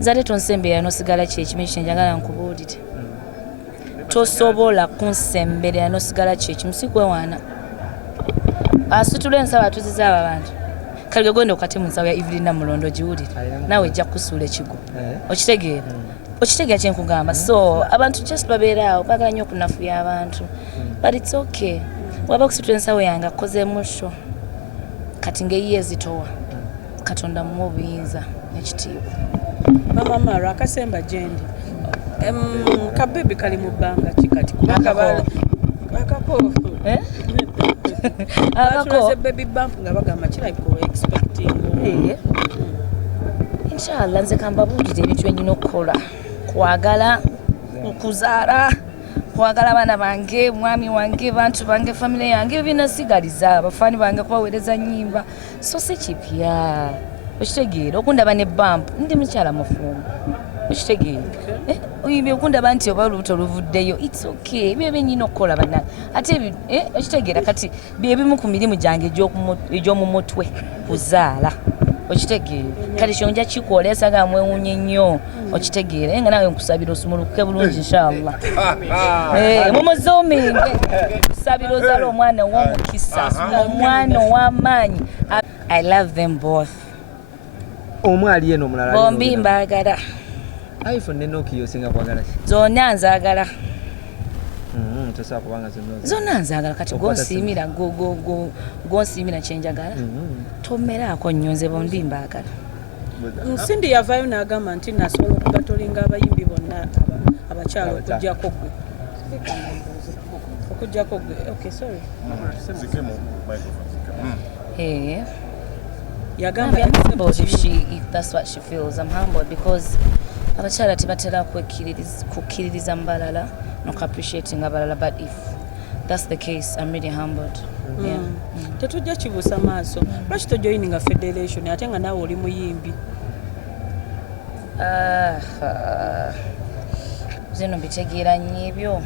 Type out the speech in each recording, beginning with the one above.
nzale tonsembera nosigala kyekimu ekyenjagala nkubuulire tosobola kunsembera nosigala kyekimu sikwewaana asitula ensaba atuziza abo abantu kale gwenda okate mu nsawo ya Evelina Mulondo giwulire nawe ejja kusuula ekigo okitegeera kyenkugamba so abantu just babeeraawo baagala nnyo okunafuya abantu but it's okay waba okusitula ensawo yange akozeemu sho kati ng'eyiye ezitowa katonda mu obuyinza n'ekitiibwa mama Mara akasemba gyendi kabebi kali mu bbanga kikati akako akako baby bump nga bagamba kirabika expecting inshallah nze kambabuulire ebintu byenyina okukola kwagala okuzaala kwagala abaana bange mwami wange bantu bange family yange binasigaliza abafaani bange kubaweereza nnyimba so si kipya okitegeera okundaba ne bump ndi mukyala mufumbo okitegeera oyibye okundaba nti oba olubuto oluvuddeyo it's okay ebyo byenyina okukola bannange ate okitegeera kati byebimu ku mirimu gyange egy'omu mutwe kuzaala okitegeera kati kyonja kikoleesa ga mwewunye nnyo okitegeera nga nawe nkusabira osumulukuke bulungi inshallah mumuzuuminge kusabira ozaala omwana w'omukisa omwana ow'amaanyi I love them both omwali eno omulala bombi mbaagala iPhone ne Nokia osinga kwagala zonna nzaagala tosobola kubanga zonna nzaagala kati gonsiimira gonsiimira kyenjagala tomeraako nnyo nze bombi mbaagala Nsindi yavaayo n'agamba nti nasobola okubatolinga abayimbi bonna abakyala okujjako gwe okay sorry I'm humbled if that's what she feels. I'm humbled because abakyala tebatera kukkiririza mbalala not appreciating abalala but if that's the case I'm really humbled. Tetujja kibuusa maaso lwaki tojoyininga federation ate nga naawe oli muyimbi zino mbitegeera nnyo ebyo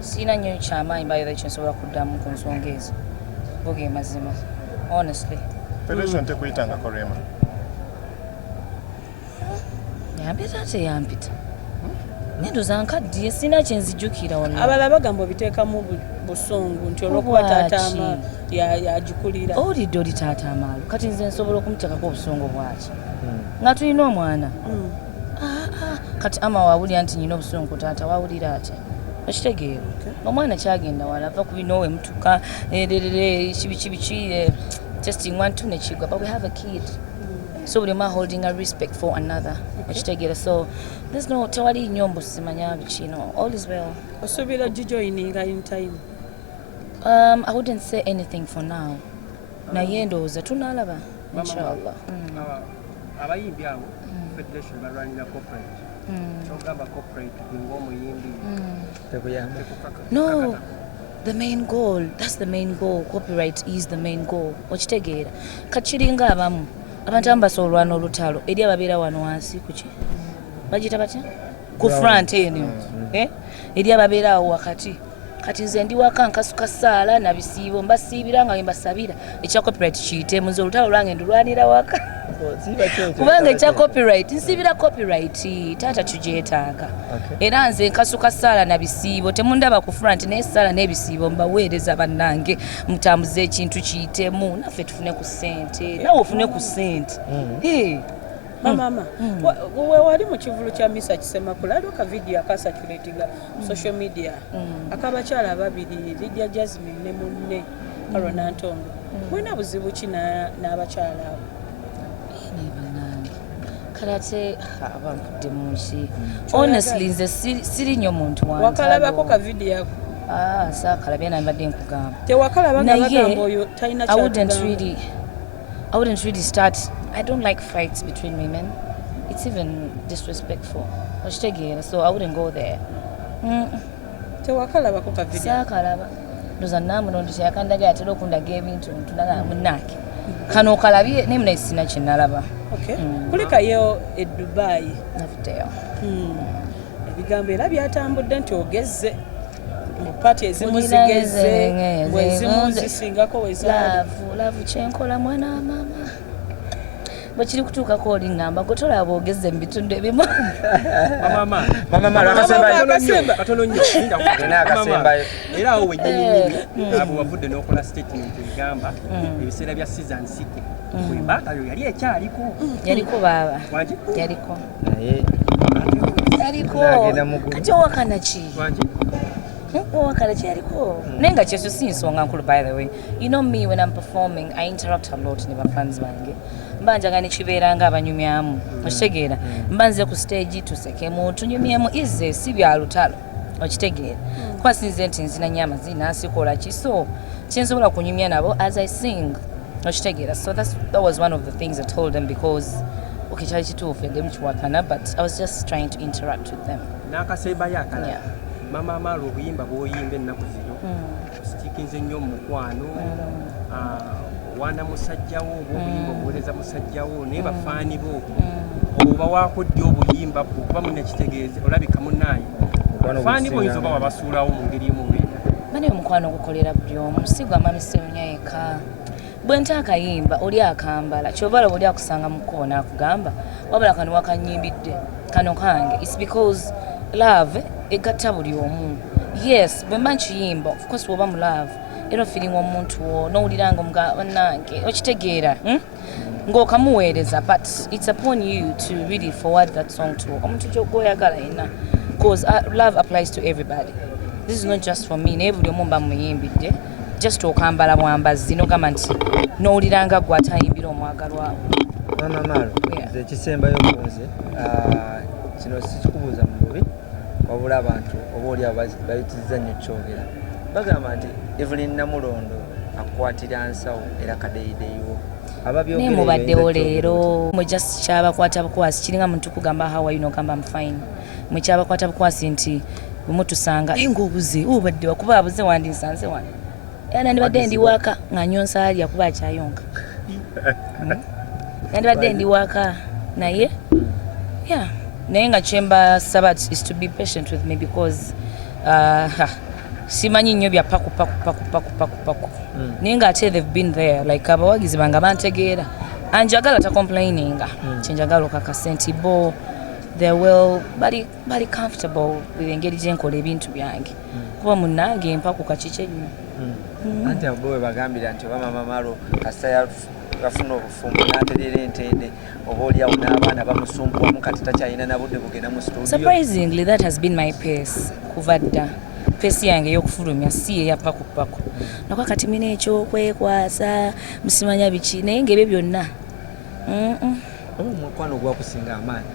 siina nnyo kyamaanyi bayira kyensobola kuddamu ku nsonga ezo boge mazima honestly federation tekuyitangako Remah yampita ate yampita nendoza nkaddiye sina kyenzijjukira wonna abalala bagamba obiteekamu busungu nti olwokuba taataama yagikulira olidde oli taataamaalu kati nze nsobola okumuteekako obusungu bwaki nga tulina omwana kati ama wawulira nti nyina obusungu ku taata wawulira ate okitegeera omwana kyagenda wala ava ku binoowe mutuka kibiki testing 1 2 nekigwa but we have a kid so we are holding a respect for another okitegeera so there's no tewali nyombo simanya bikino all is well osuubira gijoyininga in time I wouldn't say anything for now naye ndowooza tunaalaba inshallah abayimbi abo federation balwanira corporate kyogamba corporate ng'omuyimbi no the main goal that's the main goal copyright is the main goal okitegeera kakiringa abamu abantu abasolwana olutalo eri ababeera wano wansi kuki bagita batya ku front eno eri ababeera awo wakati kati nze ndi waka nkasuka saala na bisiibo mbasiibira nga mbasabira ekya copyright kiyite muze olutalo lwange ndulwanira waka kubanga ekya copyright nsibira copyright taata tugyetaaga era nze nkasuka saala na bisiibo temundaba ku front naye saala n'ebisiibo mbaweereza bannange mutambuze ekintu kiyitemu naffe tufune ku ssente nawe ofune ku ssente mama wali mu kivulu kya Misa Kisemakula aliwo ka video akasaculatinga social media akabakyala ababiri Lydia Jasmine ne munne Arona Ntongo mwina buzibu ki n'abakyala abo kalate abankudde mu nsi honestly nze siri nnyo muntu wange wakalabako ka video ako saakalabye nambadde nkugamba tewakalabanga bagamba oyo talina I wouldn't really start. I don't like fights between women. It's even disrespectful. So I wouldn't go there. Tewakalabako ka video. Saakalaba. Ndoza namunondo kyakandaga atera okundaga ebintu ntunaga munnaake. Kano kalabye ne muna sina kyennalaba. Okay. Kulikayo e Dubai. Nafuteo. Ebigambo era byatambudde nti ogezze. Party ezimu zigezze. Wezimu zisingako wezaali. Love kyenkola mwana mama. bwe kiri kutuukako olingamba gwe tolaba ogeze mu bitundu ebimu. Mama akasemba. katono nnyo akasembayo. era awo wennyini abo wavudde n'okola statement egamba ebiseera bya season 6 bwembatayo yali ekyaliko Baaba wangi yaliko Nagenda mu ggulu. kati owakana ki wangi owakana ki yaliko naye nga kyekyo si nsonga nkulu. By the way, you know me, when I'm performing I interact a lot ne bafans bange, mba njagala ne kibeera nga abanyumyamu okitegeera, mba nze ku stage tusekemu tunyumyemu ize si bya lutalo okitegeera, kuba sinze nti nzina nnyo amazina sikola ki, so kyensobola kunyumya nabo as I sing okitegeera. So that was one of the things I told them, because okay, kyali kituufu engemu kiwakana, but I was just trying to interact with them. n'akasembayo akala Yeah. mama amaala obuyimba bw'oyimba ennaku zino sitikinze nnyo mu mukwano wana musajjawo oba obuyimba obuweereza musajjawo naye bafaani bo oba waakodde obuyimba bwo kuba munnekitegeeze olabika munnaye bafaani bo oyinza oba wabasuulawo mu ngeri emu bwenda Mane omukwano gukolera buli omu, si gwa mami Ssebunya yekka. Bwe nta akayimba oli akambala kyobala oli akusanga mu kkubo n'akugamba wabula kano wakanyimbidde kano kange. It's because love egatta buli omu. Yes, bwe mba nkiyimba of course bw'oba mu love era feeling omuntu wo n'owulira nga bannange okitegeera ng'okamuweereza, but it's upon you to really forward that song to omuntu gw'oyagala yenna, because love applies to everybody. This is not just for me, naye buli omu mba muyimbidde just okambala bwambazi n'ogamba nti n'owulira nga gwe atayimbira omwagalwawo. Mama Malo, nze ekisembayo kunze kino sikikubuuza mu bubi wabula abantu oba oli abo bayitiriza nnyo kyogera bagamba nti Evelyn Namulondo akwatira nsawo era kadeyideyiwo naye mubaddewo leero mwe just kyabakwata bukwasi kiringa muntu kugamba how are you n'ogamba I'm fine. Mwe kyabakwata bukwasi nti bwe mutusanga ng'obuze obadde wakuba abuze wandinsanze wano era nandibadde ndi waka nga nyonsa alya kuba akyayonka nandibadde ndi waka naye yeah naye nga kyemba sabat is to be patient with me, because simanyi nnyo bya paku naye nga ate they've been there, like abawagizi bange bantegeera anjagala ta complaininga kyenjagala okakasa nti bo they're well bali comfortable with engeri gyenkola ebintu byange kuba munnange empaku kakike nnyo. anti abo bwe bagambira nti oba Mama Malo kasa yafuna obufumbo n'aterera entende oba oliawo n'abaana bamusumbuwamu kati takyalina nabudde bugenda mu studio. Surprisingly that has been my pace kuva dda. Pace yange ey'okufulumya si eya pakupaku nakwa kati mina ekyokwekwasa musimanya biki naye ng'ebyo byonna omukwano gwakusinga amaanyi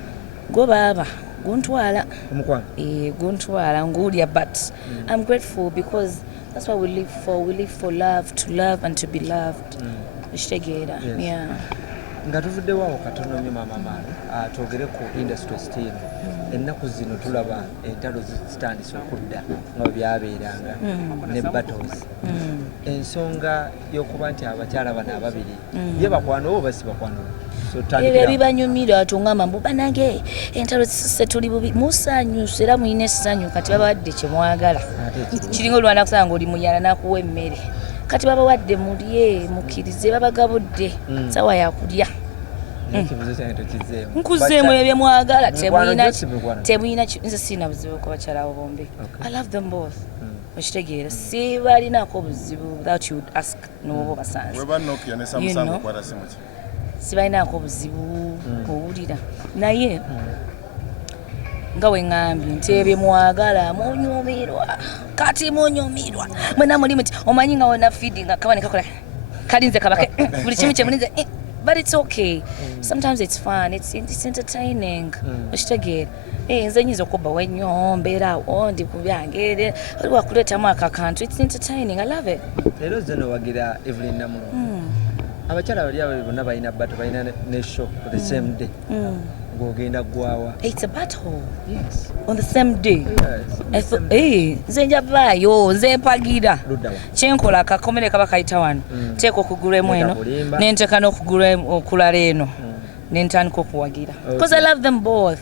gwo baaba guntwala omukwano guntwala nguulya, but I'm grateful because that's what we live for. We live for love, to love and to be loved. Ekitegeera. Yeah. nga tuvuddewo awo katono nnyo Mama Malo twogere ku industry still. Ennaku zino tulaba entalo zitandise okudda nga byabeeranga ne battles. Ensonga y'okuba nti abakyala bano ababiri ye bakwano oba si bakwano. Ebyo bibanyumira atungamba mbu banange entalo zisuse tuli bubi musanyuse era muyina essanyu kati babawadde kye mwagala. Kiringa olwana kusanga oli muyala n'akuwa emmere kati babawadde mulye mukkirize babagabudde sawa yakulya. Nkuzeemu ebyo mwagala temuyina nze siina buzibu ku bakyala abo bombi. I love them both. Okitegeera sibalinaako buzibu that you would ask n'oba basanze. Sibalinaako buzibu owulira naye nga we ŋŋambye nti ebyo mwagala munyumirwa kati munyumirwa mwena muli muti omanyi nga wona feeding akabane kakola kalinze kabake buli kimu kye mulinze but it's okay. Sometimes it's fun, it's entertaining. Okitegeera nze nyiza okubba wennyo mbeera awo ndi ku byange oli wakuleetamu akakantu, it's entertaining. I love it. Leero zino wagira Evelyn Namulondo abakyala bali abo bonna balina battle balina ne show for the same day. Ng'ogenda gwawa. It's a battle. Yes. On the same day. Yes. Nze njavaayo nze mpagira Luddawa. kyenkola akakomere kaba kayita wano teeka okugulu emu eno nenteeka n'okugulu okulala eno nentandika okuwagira because I love them both.